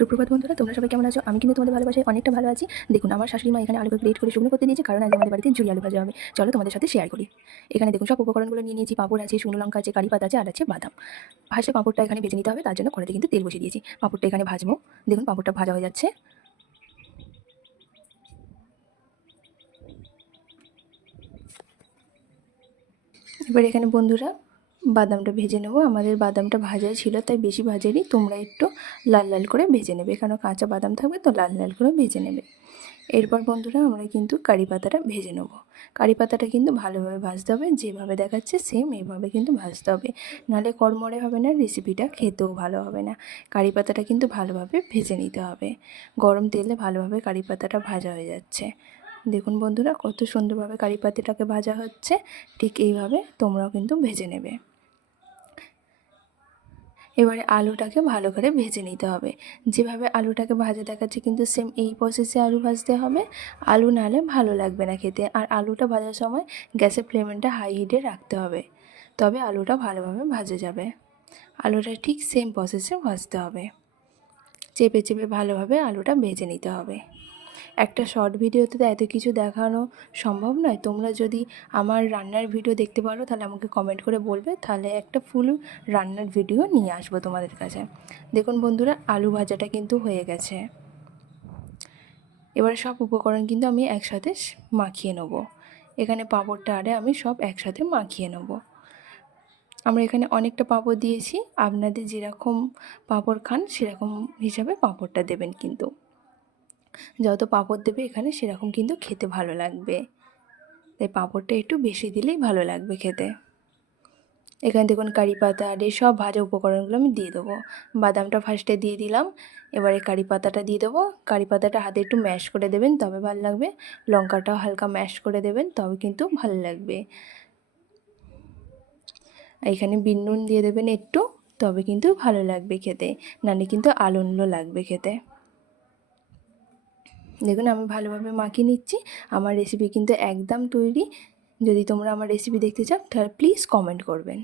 সুপ্রভাত বন্ধুরা, তোমরা সবাই কেমন আছো? আমি কিন্তু তোমাদের ভালোবাসায় অনেকটা ভালো আছি। দেখুন, আমার শাশুড়ি মা এখানে আলুকে গ্রেট করে শুকনো করতে দিয়েছে, কারণ আজ আমাদের বাড়িতে ঝুরি আলু ভাজা হবে। চলো তোমাদের সাথে শেয়ার করি। এখানে দেখুন সব উপকরণগুলো নিয়ে নিয়েছি। পাঁপড় আছে, শুকনো লঙ্কা আছে, কারি পাতা আছে, আর আছে বাদাম। ভাজা পাঁপড়টা এখানে ভেজে নিতে হবে, তার জন্য কড়াইতে কিন্তু তেল বসিয়ে দিয়েছি। পাঁপড়টা এখানে ভাজবো। দেখুন পাঁপড়টা ভাজা হয়ে যাচ্ছে। এবার এখানে বন্ধুরা বাদামটা ভেজে নেবো। আমাদের বাদামটা ভাজাই ছিল, তাই বেশি ভাজেনি। তোমরা একটু লাল লাল করে ভেজে নেবে, কারণ কাঁচা বাদাম থাকবে, তো লাল লাল করে ভেজে নেবে। এরপর বন্ধুরা আমরা কিন্তু কারি পাতাটা ভেজে নেব। কারি পাতাটা কিন্তু ভালোভাবে ভাজতে হবে, যেভাবে দেখাচ্ছে সেম এইভাবে কিন্তু ভাজতে হবে, নাহলে কড়মড়ে হবে না, রেসিপিটা খেতেও ভালো হবে না। কারি পাতাটা কিন্তু ভালোভাবে ভেজে নিতে হবে। গরম তেলে ভালোভাবে কারি পাতাটা ভাজা হয়ে যাচ্ছে। দেখুন বন্ধুরা, কত সুন্দরভাবে কারি পাতাটাকে ভাজা হচ্ছে। ঠিক এইভাবে তোমরাও কিন্তু ভেজে নেবে। এবারে আলুটাকে ভালো করে ভেজে নিতে হবে। যেভাবে আলুটাকে ভাজা দেখাচ্ছে কিন্তু সেম এই প্রসেসে আলু ভাজতে হবে। আলু নাহলে ভালো লাগবে না খেতে। আর আলুটা ভাজার সময় গ্যাসের ফ্লেমটা হাই হিটে রাখতে হবে, তবে আলুটা ভালোভাবে ভাজা যাবে। আলুটা ঠিক সেম প্রসেসে ভাজতে হবে। চেপে চেপে ভালোভাবে আলুটা ভেজে নিতে হবে। একটা শর্ট ভিডিওতে তো এত কিছু দেখানো সম্ভব নয়। তোমরা যদি আমার রান্নার ভিডিও দেখতে পারো তাহলে আমাকে কমেন্ট করে বলবে, তাহলে একটা ফুল রান্নার ভিডিও নিয়ে আসবো তোমাদের কাছে। দেখুন বন্ধুরা, আলু ভাজাটা কিন্তু হয়ে গেছে। এবারে সব উপকরণ কিন্তু আমি একসাথে মাখিয়ে নেব। এখানে পাঁপড়টা আরে আমি সব একসাথে মাখিয়ে নেব। আমরা এখানে অনেকটা পাঁপড় দিয়েছি। আপনাদের যেরকম পাঁপড় খান সেরকম হিসাবে পাঁপড়টা দেবেন, কিন্তু যত পাঁপড় দেবে এখানে সেরকম কিন্তু খেতে ভালো লাগবে। তাই পাঁপড়টা একটু বেশি দিলেই ভালো লাগবে খেতে। এখানে দেখুন কারি পাতা আর এই সব ভাজা উপকরণগুলো আমি দিয়ে দেবো। বাদামটা ফার্স্টে দিয়ে দিলাম। এবারে কারি পাতাটা দিয়ে দেবো। কারি পাতাটা হাতে একটু ম্যাশ করে দেবেন, তবে ভালো লাগবে। লঙ্কাটাও হালকা ম্যাশ করে দেবেন, তবে কিন্তু ভালো লাগবে। এখানে বিট নুন দিয়ে দেবেন একটু, তবে কিন্তু ভালো লাগবে খেতে, নাহলে কিন্তু আলুলো লাগবে খেতে। দেখুন আমি ভালোভাবে মাখিয়ে নিচ্ছি। আমার রেসিপি কিন্তু একদম তৈরি। যদি তোমরা আমার রেসিপি দেখতে চাও তাহলে প্লিজ কমেন্ট করবেন।